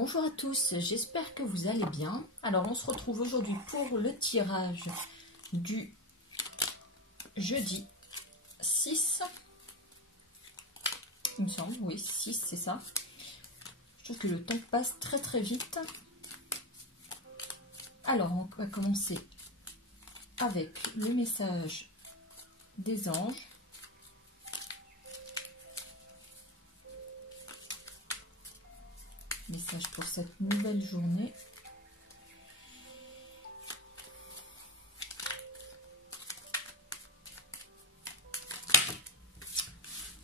Bonjour à tous, j'espère que vous allez bien. Alors on se retrouve aujourd'hui pour le tirage du jeudi 6, il me semble, oui 6 c'est ça. Je trouve que le temps passe très très vite. Alors on va commencer avec le message des anges. Message pour cette nouvelle journée.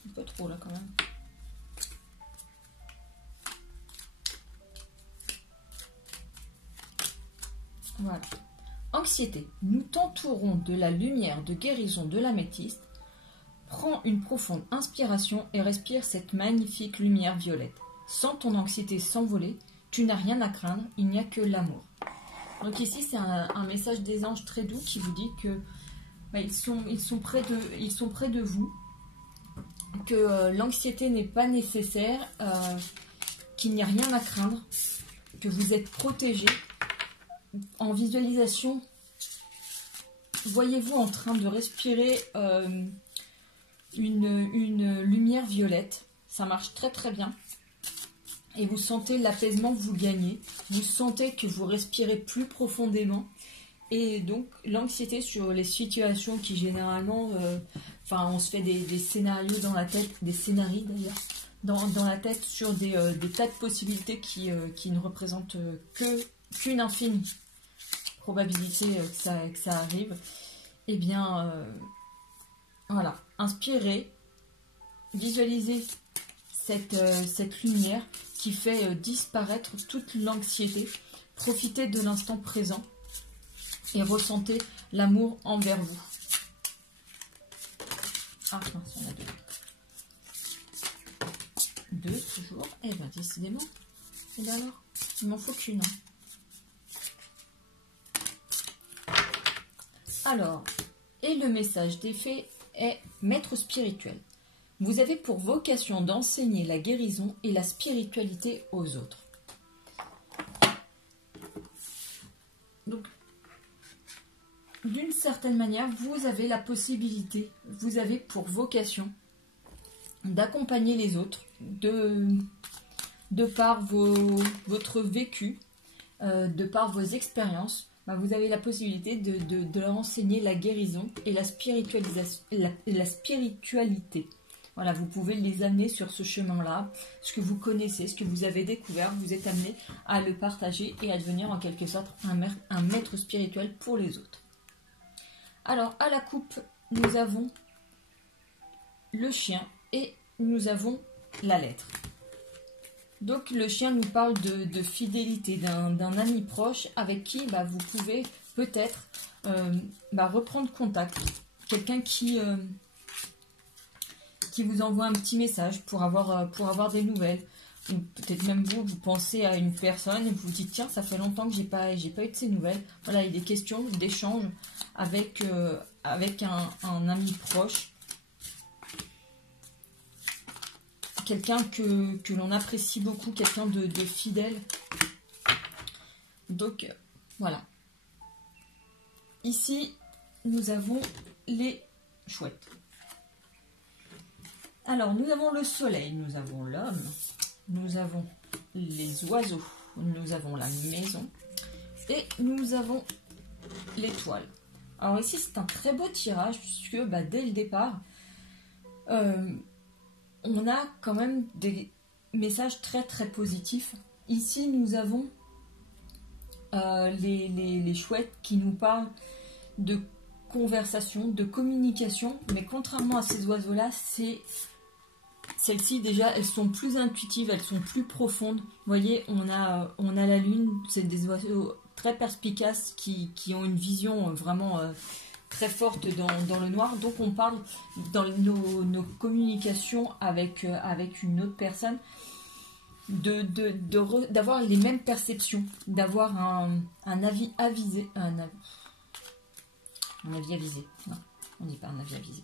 Un peu trop là quand même. Voilà. Anxiété. Nous t'entourons de la lumière de guérison de l'améthyste. Prends une profonde inspiration et respire cette magnifique lumière violette. Sens ton anxiété s'envoler, tu n'as rien à craindre, il n'y a que l'amour. Donc ici c'est un message des anges très doux qui vous dit que ils sont près de vous, que l'anxiété n'est pas nécessaire, qu'il n'y a rien à craindre, que vous êtes protégé. En visualisation, voyez-vous en train de respirer une lumière violette, ça marche très très bien. Et vous sentez l'apaisement que vous gagnez, vous sentez que vous respirez plus profondément. Et donc l'anxiété sur les situations qui généralement, on se fait des scénarios dans la tête, des scénarios d'ailleurs, dans la tête sur des tas de possibilités qui ne représentent qu'une infime probabilité que ça arrive. Eh bien, voilà, inspirez, visualisez cette lumière qui fait disparaître toute l'anxiété. Profitez de l'instant présent et ressentez l'amour envers vous. Ah mince, on a deux toujours. Eh bien décidément. Et bien alors, il m'en faut qu'une. Alors, et le message des fées est maître spirituel. Vous avez pour vocation d'enseigner la guérison et la spiritualité aux autres. Donc, d'une certaine manière, vous avez la possibilité, vous avez pour vocation d'accompagner les autres de par votre vécu, de par vos expériences. Vous avez la possibilité de leur enseigner la guérison et la spiritualité. Voilà, vous pouvez les amener sur ce chemin-là, ce que vous connaissez, ce que vous avez découvert, vous êtes amené à le partager et à devenir en quelque sorte un maître spirituel pour les autres. Alors, à la coupe, nous avons le chien et nous avons la lettre. Donc, le chien nous parle de fidélité, d'un ami proche avec qui vous pouvez peut-être reprendre contact. Quelqu'un qui vous envoie un petit message pour avoir des nouvelles. Ou peut-être même vous pensez à une personne et vous vous dites tiens, ça fait longtemps que j'ai pas eu de ces nouvelles. Voilà, il y a des questions d'échange avec un ami proche. Quelqu'un que l'on apprécie beaucoup, quelqu'un de fidèle. Donc voilà. Ici, nous avons les chouettes. Alors, nous avons le soleil, nous avons l'homme, nous avons les oiseaux, nous avons la maison et nous avons l'étoile. Alors ici, c'est un très beau tirage puisque dès le départ, on a quand même des messages très très positifs. Ici, nous avons les chouettes qui nous parlent de conversation, de communication, mais contrairement à ces oiseaux-là, celles-ci déjà, elles sont plus intuitives, elles sont plus profondes. Vous voyez, on a la lune, c'est des oiseaux très perspicaces qui ont une vision vraiment très forte dans le noir. Donc on parle dans nos communications avec une autre personne d'avoir les mêmes perceptions, d'avoir un avis avisé. Un avis avisé, non, on ne dit pas un avis avisé.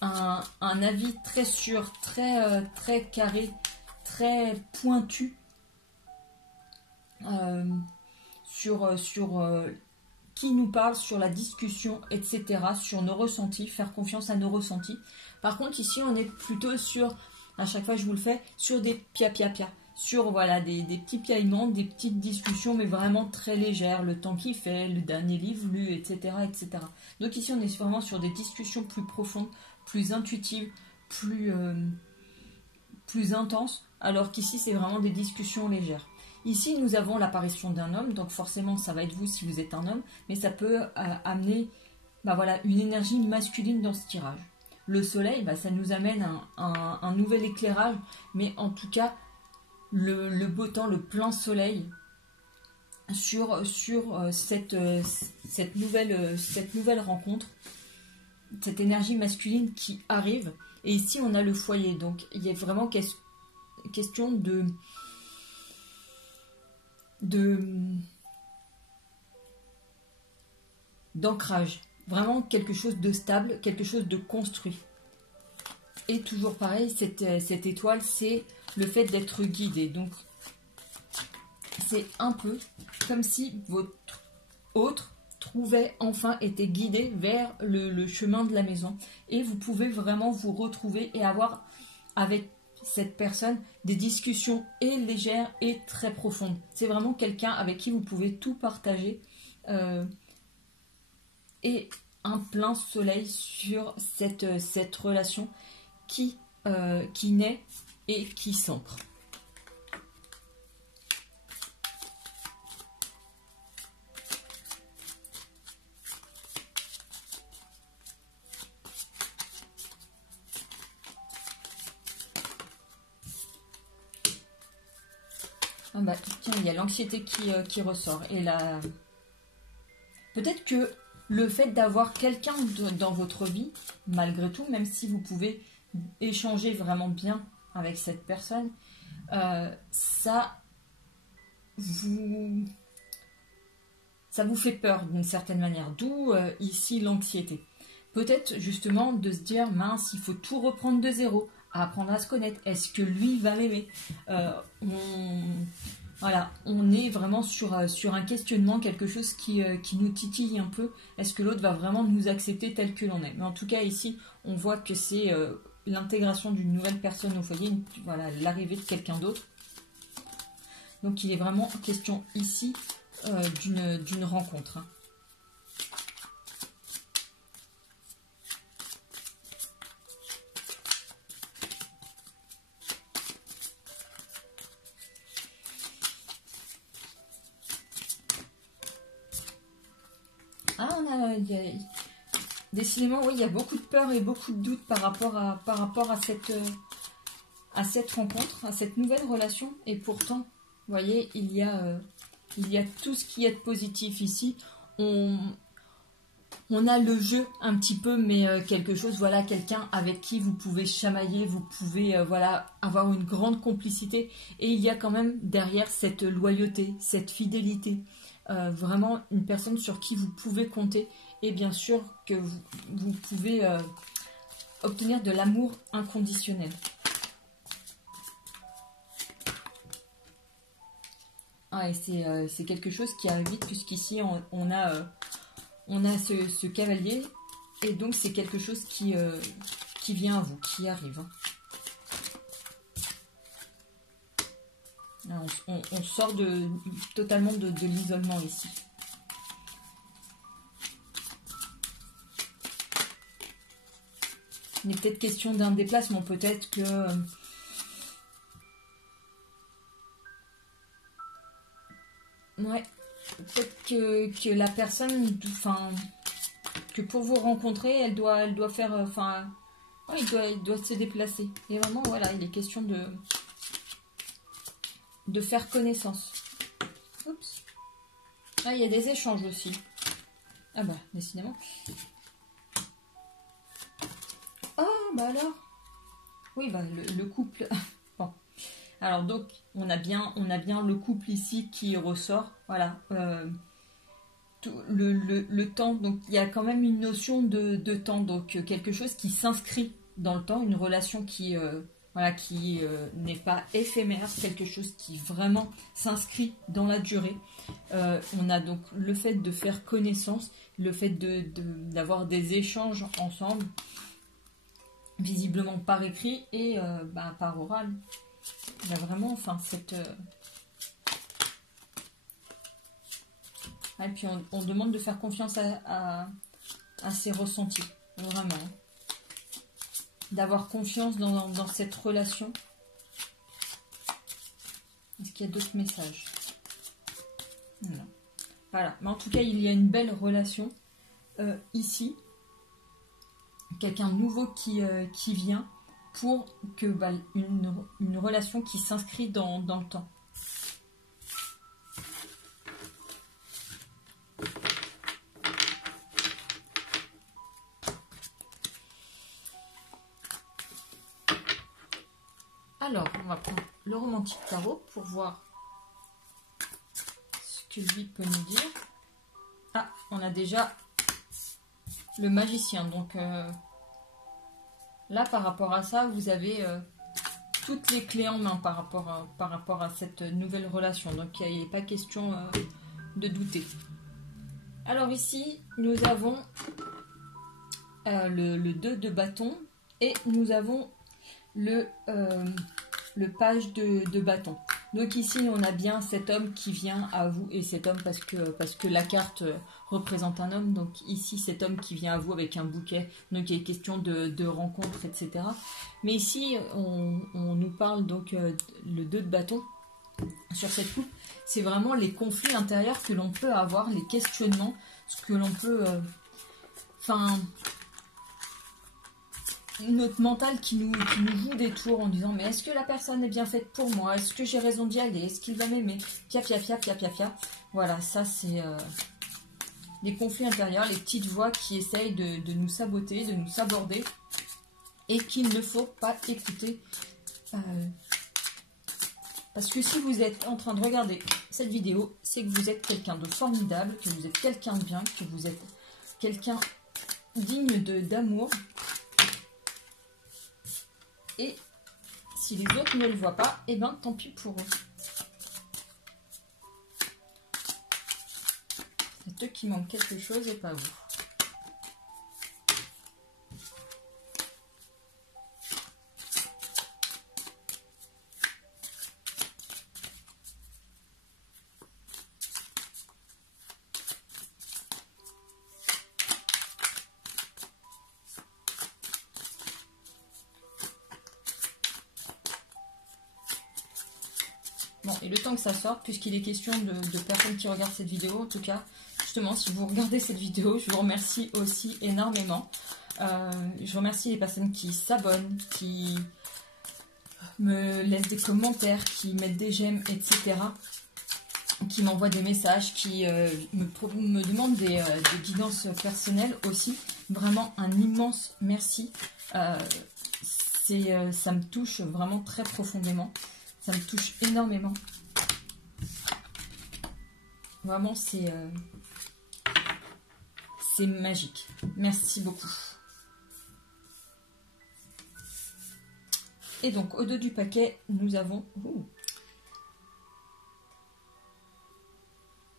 Un avis très sûr, très carré, très pointu euh, sur qui nous parle, sur la discussion, etc., sur nos ressentis, faire confiance à nos ressentis. Par contre, ici, on est plutôt sur, à chaque fois je vous le fais, sur des pia-pia-pia, sur voilà, des petits piaillements, des petites discussions, mais vraiment très légères, le temps qu'il fait, le dernier livre lu, etc., etc. Donc ici, on est vraiment sur des discussions plus profondes, plus intuitives, plus intenses, alors qu'ici, c'est vraiment des discussions légères. Ici, nous avons l'apparition d'un homme, donc forcément, ça va être vous si vous êtes un homme, mais ça peut amener voilà, une énergie masculine dans ce tirage. Le soleil, ça nous amène un nouvel éclairage, mais en tout cas, le beau temps, le plein soleil sur cette nouvelle rencontre, cette énergie masculine qui arrive. Et ici, on a le foyer, donc il y a vraiment question d'ancrage, vraiment quelque chose de stable, quelque chose de construit. Et toujours pareil, cette étoile, c'est le fait d'être guidé. Donc, c'est un peu comme si votre autre était guidé vers le chemin de la maison. Et vous pouvez vraiment vous retrouver et avoir avec cette personne des discussions et légères et très profondes. C'est vraiment quelqu'un avec qui vous pouvez tout partager et un plein soleil sur cette relation qui naît et qui s'ancre. Tiens, il y a l'anxiété qui ressort. Et là, peut-être que le fait d'avoir quelqu'un dans votre vie, malgré tout, même si vous pouvez échanger vraiment bien avec cette personne, ça vous fait peur d'une certaine manière. D'où ici l'anxiété. Peut-être justement de se dire, mince, il faut tout reprendre de zéro, apprendre à se connaître. Est-ce que lui va m'aimer ? Voilà, on est vraiment sur un questionnement, quelque chose qui nous titille un peu. Est-ce que l'autre va vraiment nous accepter tel que l'on est ? Mais en tout cas, ici, on voit que c'est l'intégration d'une nouvelle personne au foyer, voilà, l'arrivée de quelqu'un d'autre. Donc, il est vraiment question ici d'une rencontre. Décidément, oui, il y a beaucoup de peur et beaucoup de doutes par rapport à cette rencontre, à cette nouvelle relation. Et pourtant, vous voyez, il y a tout ce qui est positif ici. On a le jeu un petit peu, mais quelque chose, voilà, quelqu'un avec qui vous pouvez chamailler, vous pouvez voilà, avoir une grande complicité. Et il y a quand même derrière cette loyauté, cette fidélité. Vraiment une personne sur qui vous pouvez compter et bien sûr que vous pouvez obtenir de l'amour inconditionnel. Et c'est quelque chose qui arrive vite puisqu'ici on a ce cavalier et donc c'est quelque chose qui vient à vous, qui arrive. On sort totalement de l'isolement ici. Il est peut-être question d'un déplacement, peut-être que... ouais, peut-être que la personne... Enfin, que pour vous rencontrer, elle doit faire... Enfin, ouais, il doit se déplacer. Et vraiment, voilà, il est question de faire connaissance. Oups. Ah, il y a des échanges aussi. Ah bah, décidément. Alors. Oui, le couple. Bon. Alors donc, on a bien le couple ici qui ressort. Voilà. Le temps. Donc, il y a quand même une notion de temps. Donc, quelque chose qui s'inscrit dans le temps. Une relation qui voilà, qui n'est pas éphémère, quelque chose qui vraiment s'inscrit dans la durée. On a donc le fait de faire connaissance, le fait d'avoir des échanges ensemble, visiblement par écrit et par oral. Il y a vraiment, enfin, cette... Et puis on demande de faire confiance à ses ressentis, vraiment. D'avoir confiance dans cette relation. Est-ce qu'il y a d'autres messages? Non. Voilà, mais en tout cas, il y a une belle relation ici. Quelqu'un de nouveau qui vient pour que une relation qui s'inscrit dans le temps. Alors, on va prendre le romantique tarot pour voir ce que lui peut nous dire. Ah, on a déjà le magicien. Donc là, par rapport à ça, vous avez toutes les clés en main par rapport à cette nouvelle relation. Donc, il n'est pas question de douter. Alors ici, nous avons le 2 de bâton et nous avons le page de bâton. Donc ici, on a bien cet homme qui vient à vous, et cet homme parce que la carte représente un homme, donc ici, cet homme qui vient à vous avec un bouquet, donc il est question de rencontres, etc. Mais ici, on nous parle donc le 2 de bâton sur cette coupe, c'est vraiment les conflits intérieurs que l'on peut avoir, les questionnements, ce que l'on peut... notre mental qui nous joue des tours en disant mais est-ce que la personne est bien faite pour moi, est-ce que j'ai raison d'y aller, est-ce qu'il va m'aimer, pia pia pia pia pia pia. Voilà, ça c'est les conflits intérieurs, les petites voix qui essayent de nous saboter, de nous saborder et qu'il ne faut pas écouter parce que si vous êtes en train de regarder cette vidéo, c'est que vous êtes quelqu'un de formidable, que vous êtes quelqu'un de bien, que vous êtes quelqu'un digne d'amour. Et si les autres ne le voient pas, eh bien tant pis pour eux. C'est eux qui manquent quelque chose et pas vous. Bon, et le temps que ça sorte, puisqu'il est question de personnes qui regardent cette vidéo, en tout cas, justement, si vous regardez cette vidéo, je vous remercie aussi énormément. Je remercie les personnes qui s'abonnent, qui me laissent des commentaires, qui mettent des j'aime, etc. Qui m'envoient des messages, qui me demandent des guidances personnelles aussi. Vraiment un immense merci. Ça me touche vraiment très profondément. Ça me touche énormément. Vraiment, c'est magique. Merci beaucoup. Et donc, au dos du paquet, nous avons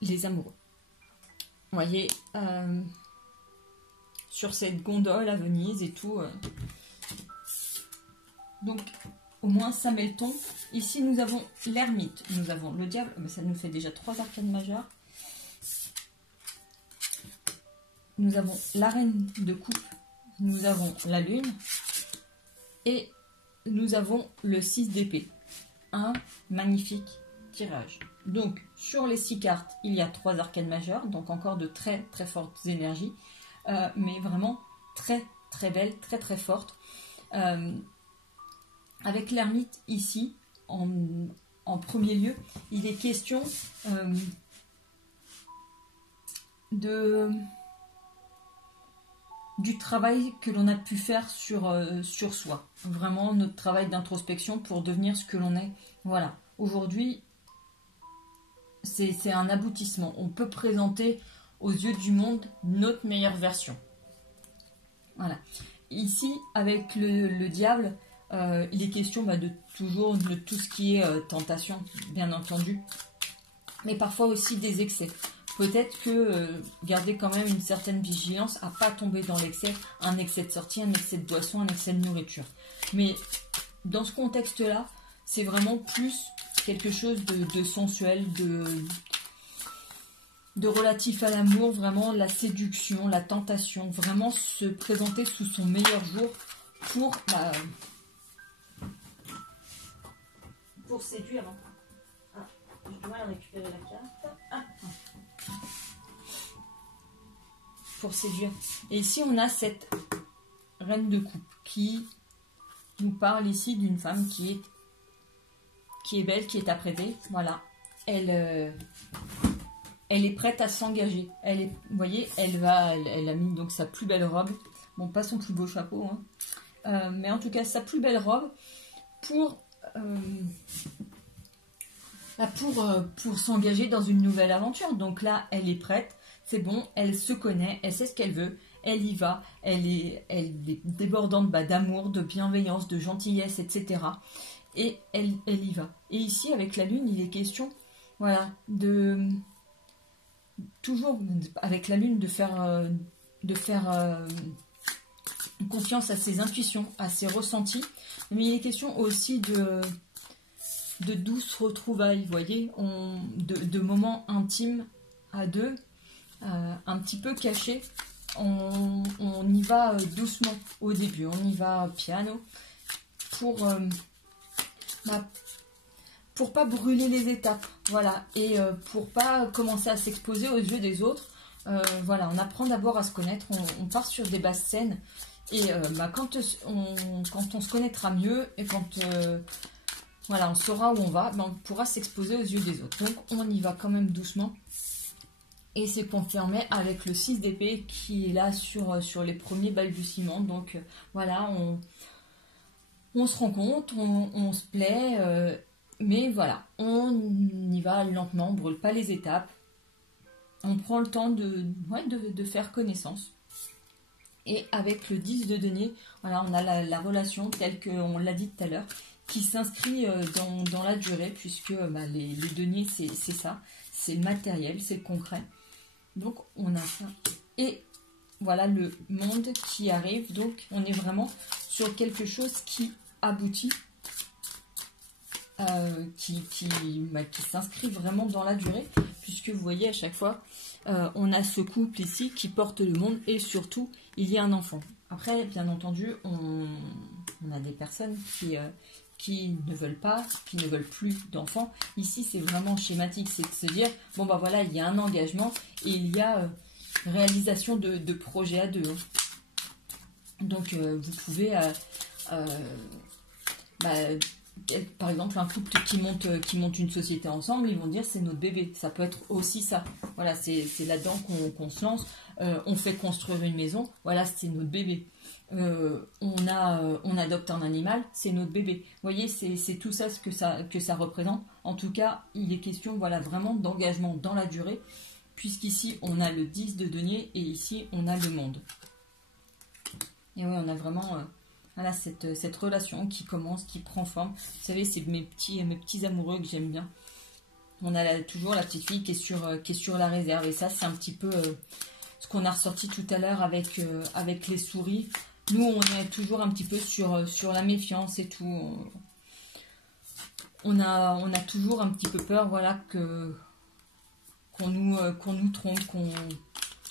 les amoureux. Vous voyez, sur cette gondole à Venise et tout. Donc, au moins, ça met le ton. Ici, nous avons l'ermite. Nous avons le diable. Mais ça nous fait déjà 3 arcanes majeures. Nous avons la reine de coupe. Nous avons la lune. Et nous avons le 6 d'épée. Un magnifique tirage. Donc, sur les 6 cartes, il y a 3 arcanes majeures. Donc, encore de très, très fortes énergies. Mais vraiment très, très belles, très, très fortes. Avec l'ermite ici, en premier lieu, il est question du travail que l'on a pu faire sur soi. Vraiment notre travail d'introspection pour devenir ce que l'on est. Voilà. Aujourd'hui, c'est un aboutissement. On peut présenter aux yeux du monde notre meilleure version. Voilà. Ici, avec le diable, Il est question de toujours de tout ce qui est tentation, bien entendu, mais parfois aussi des excès. Peut-être que gardez quand même une certaine vigilance à ne pas tomber dans l'excès, un excès de sortie, un excès de boisson, un excès de nourriture. Mais dans ce contexte-là, c'est vraiment plus quelque chose de sensuel, de relatif à l'amour, vraiment la séduction, la tentation, vraiment se présenter sous son meilleur jour pour séduire. Ah, je dois récupérer la carte. Ah. Pour séduire. Et ici, on a cette reine de coupe qui nous parle ici d'une femme qui est belle, qui est apprêtée. Voilà. Elle est prête à s'engager. Vous voyez, elle a mis donc sa plus belle robe. Bon, pas son plus beau chapeau, hein. Mais en tout cas, sa plus belle robe pour s'engager dans une nouvelle aventure. Donc là, elle est prête. C'est bon, elle se connaît, elle sait ce qu'elle veut, elle y va, elle est débordante d'amour, de bienveillance, de gentillesse, etc. Et elle y va. Et ici, avec la lune, il est question, voilà, toujours avec la lune, de faire confiance à ses intuitions, à ses ressentis. Mais il est question aussi de douces retrouvailles, vous voyez, de moments intimes à deux. Un petit peu caché, on y va doucement au début, on y va piano pour pas brûler les étapes, voilà, et pour pas commencer à s'exposer aux yeux des autres. Voilà, on apprend d'abord à se connaître, on part sur des bases saines, et quand on se connaîtra mieux et quand voilà, on saura où on va, on pourra s'exposer aux yeux des autres. Donc on y va quand même doucement. Et c'est confirmé avec le 6 d'épée qui est là sur les premiers balbutiements. Donc voilà, on se rend compte, on se plaît, mais voilà, on y va lentement, on ne brûle pas les étapes. On prend le temps de faire connaissance. Et avec le 10 de denier, voilà, on a la relation telle qu'on l'a dit tout à l'heure, qui s'inscrit dans la durée, puisque les deniers, c'est ça, c'est le matériel, c'est le concret. Donc on a ça. Et voilà le monde qui arrive. Donc on est vraiment sur quelque chose qui aboutit, qui s'inscrit vraiment dans la durée. Puisque vous voyez à chaque fois, on a ce couple ici qui porte le monde et surtout il y a un enfant. Après bien entendu on a des personnes qui ne veulent pas, qui ne veulent plus d'enfants. Ici, c'est vraiment schématique, c'est de se dire, bon bah voilà, il y a un engagement et il y a réalisation de projets à deux. Donc, vous pouvez, par exemple, un couple qui monte une société ensemble, ils vont dire, c'est notre bébé. Ça peut être aussi ça. Voilà, c'est là-dedans qu'on se lance. On fait construire une maison, voilà, c'est notre bébé. On adopte un animal, c'est notre bébé. Vous voyez, c'est tout ça ce que ça représente. En tout cas, il est question, voilà, vraiment d'engagement dans la durée, puisqu'ici on a le 10 de denier et ici on a le monde. Et oui, on a vraiment voilà, cette relation qui commence, qui prend forme. Vous savez, c'est mes petits amoureux que j'aime bien. On a toujours la petite fille qui est sur la réserve. Et ça, c'est un petit peu ce qu'on a ressorti tout à l'heure avec les souris. Nous, on est toujours un petit peu sur la méfiance et tout. On a toujours un petit peu peur, voilà, qu'on nous trompe,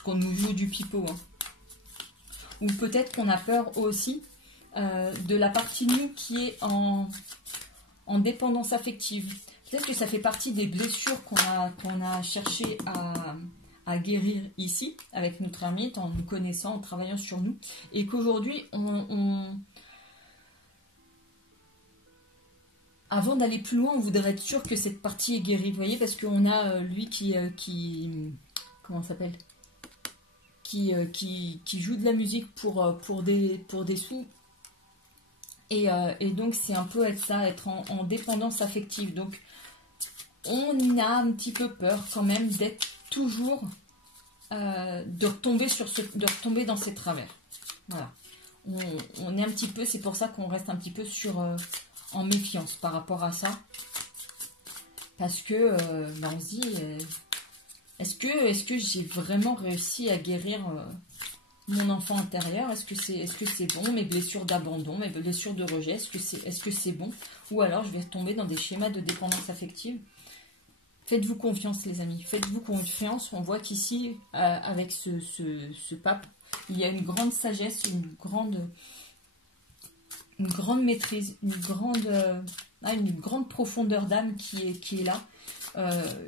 qu'on nous joue du pipeau. Hein. Ou peut-être qu'on a peur aussi de la partie de nous qui est en dépendance affective. Peut-être que ça fait partie des blessures qu'on a cherché à guérir ici, avec notre ermite, en nous connaissant, en travaillant sur nous, et qu'aujourd'hui, avant d'aller plus loin, on voudrait être sûr que cette partie est guérie, vous voyez, parce qu'on a lui qui comment ça s'appelle, qui joue de la musique pour des sous, et donc c'est un peu être en dépendance affective. Donc on a un petit peu peur quand même d'être toujours de retomber dans ces travers. Voilà. on est un petit peu, c'est pour ça qu'on reste un petit peu en méfiance par rapport à ça. Parce que on se dit, est-ce que j'ai vraiment réussi à guérir mon enfant intérieur? Est-ce que c'est bon? Mes blessures d'abandon, mes blessures de rejet, est-ce que c'est bon? Ou alors je vais tomber dans des schémas de dépendance affective? Faites-vous confiance, les amis. Faites-vous confiance. On voit qu'ici, avec ce pape, il y a une grande sagesse, une grande maîtrise, une grande profondeur d'âme qui est là,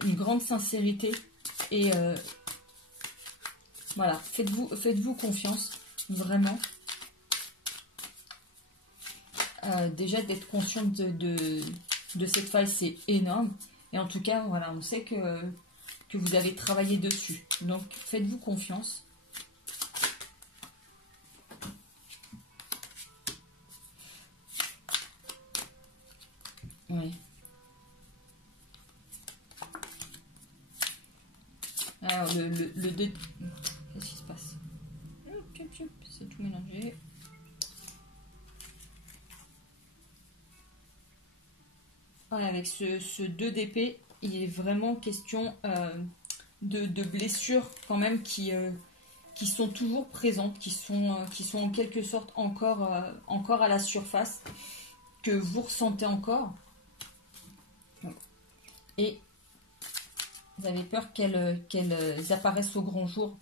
une grande sincérité. Et voilà, faites-vous confiance, vraiment. Déjà, d'être consciente de cette faille, c'est énorme. Et en tout cas, voilà, on sait que vous avez travaillé dessus. Donc, faites-vous confiance. Oui. Alors, le 2... Qu'est-ce qui se passe? C'est tout mélangé. Voilà, avec ce 2 d'épée, il est vraiment question de blessures quand même qui sont toujours présentes, qui sont en quelque sorte encore à la surface, que vous ressentez encore. Et vous avez peur qu'elles apparaissent au grand jour.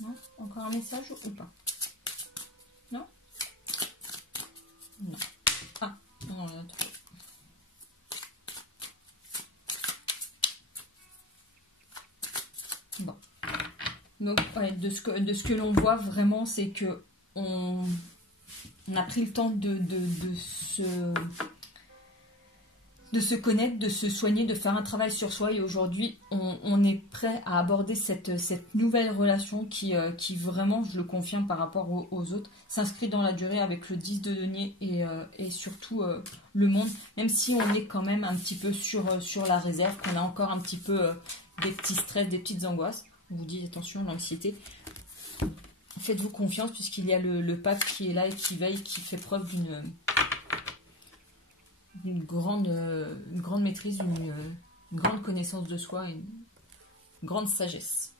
Non? Encore un message ou pas? Non? Non. Ah, on en a trouvé. Bon. Donc, ouais, de ce que l'on voit vraiment, c'est que on a pris le temps de se connaître, de se soigner, de faire un travail sur soi. Et aujourd'hui, on est prêt à aborder cette nouvelle relation qui vraiment, je le confirme par rapport aux autres, s'inscrit dans la durée avec le 10 de denier et surtout le monde. Même si on est quand même un petit peu sur la réserve, qu'on a encore un petit peu des petits stress, des petites angoisses. On vous dit attention, l'anxiété. Faites-vous confiance puisqu'il y a le pape qui est là et qui veille, qui fait preuve d'une grande maîtrise, une grande connaissance de soi et une grande sagesse.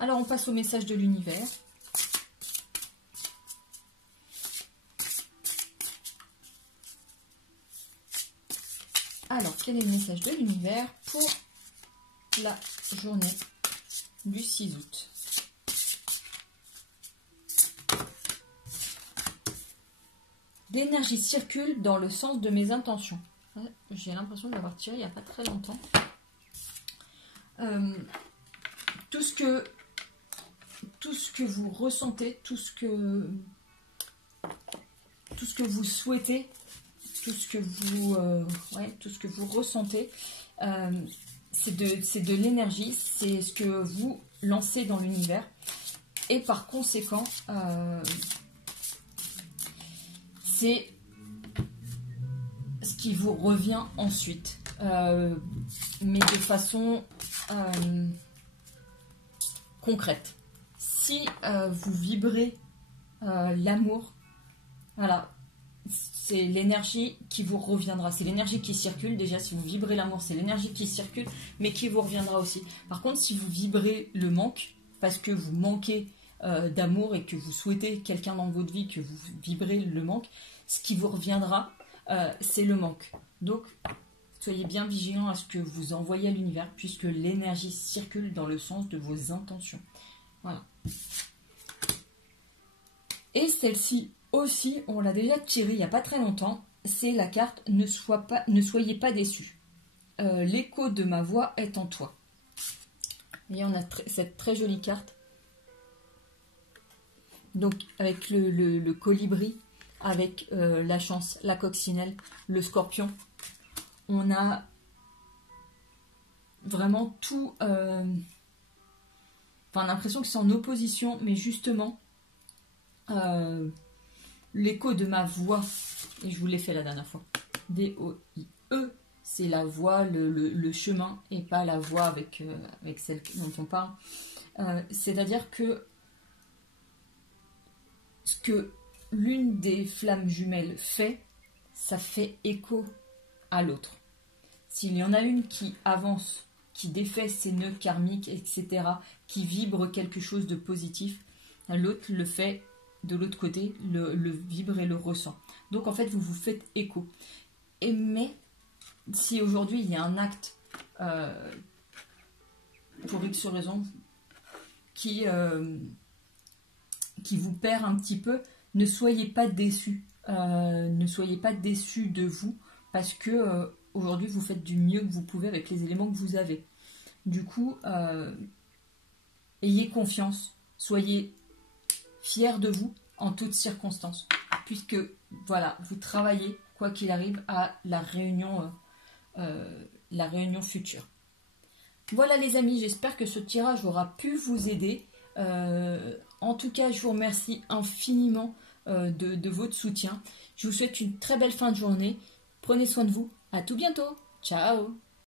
Alors on passe au message de l'univers. Alors quel est le message de l'univers pour la journée du 6 août? L'énergie circule dans le sens de mes intentions. J'ai l'impression de l'avoir tiré il n'y a pas très longtemps. Tout ce que vous ressentez, tout ce que vous souhaitez, tout ce que vous ressentez, c'est de l'énergie, c'est ce que vous lancez dans l'univers. Et par conséquent, c'est ce qui vous revient ensuite, mais de façon concrète. Si vous vibrez l'amour, voilà, c'est l'énergie qui vous reviendra, c'est l'énergie qui circule. Déjà, si vous vibrez l'amour, c'est l'énergie qui circule, mais qui vous reviendra aussi. Par contre, si vous vibrez le manque, parce que vous manquez d'amour et que vous souhaitez quelqu'un dans votre vie, que vous vibrez le manque, ce qui vous reviendra, c'est le manque. Donc, soyez bien vigilants à ce que vous envoyez à l'univers, puisque l'énergie circule dans le sens de vos intentions. Voilà. Et celle-ci aussi, on l'a déjà tirée il n'y a pas très longtemps, c'est la carte « Ne soyez pas déçus. L'écho de ma voix est en toi ». Et on a cette très jolie carte. Donc, avec le colibri avec la chance, la coccinelle, le scorpion. On a vraiment tout... l'impression que c'est en opposition, mais justement, l'écho de ma voix, et je vous l'ai fait la dernière fois, D-O-I-E, c'est la voie, le chemin, et pas la voie avec celle dont on parle. C'est-à-dire que ce que l'une des flammes jumelles fait, ça fait écho à l'autre. S'il y en a une qui avance, qui défait ses nœuds karmiques, etc., qui vibre quelque chose de positif, l'autre le fait de l'autre côté, le vibre et le ressent. Donc en fait, vous vous faites écho. Mais si aujourd'hui il y a un acte pour X raison qui vous perd un petit peu, ne soyez pas déçus. Ne soyez pas déçus de vous parce que aujourd'hui vous faites du mieux que vous pouvez avec les éléments que vous avez. Du coup, ayez confiance, soyez fiers de vous en toutes circonstances, puisque voilà, vous travaillez quoi qu'il arrive à la réunion future. Voilà les amis, j'espère que ce tirage aura pu vous aider. En tout cas, je vous remercie infiniment de votre soutien. Je vous souhaite une très belle fin de journée. Prenez soin de vous. À tout bientôt. Ciao.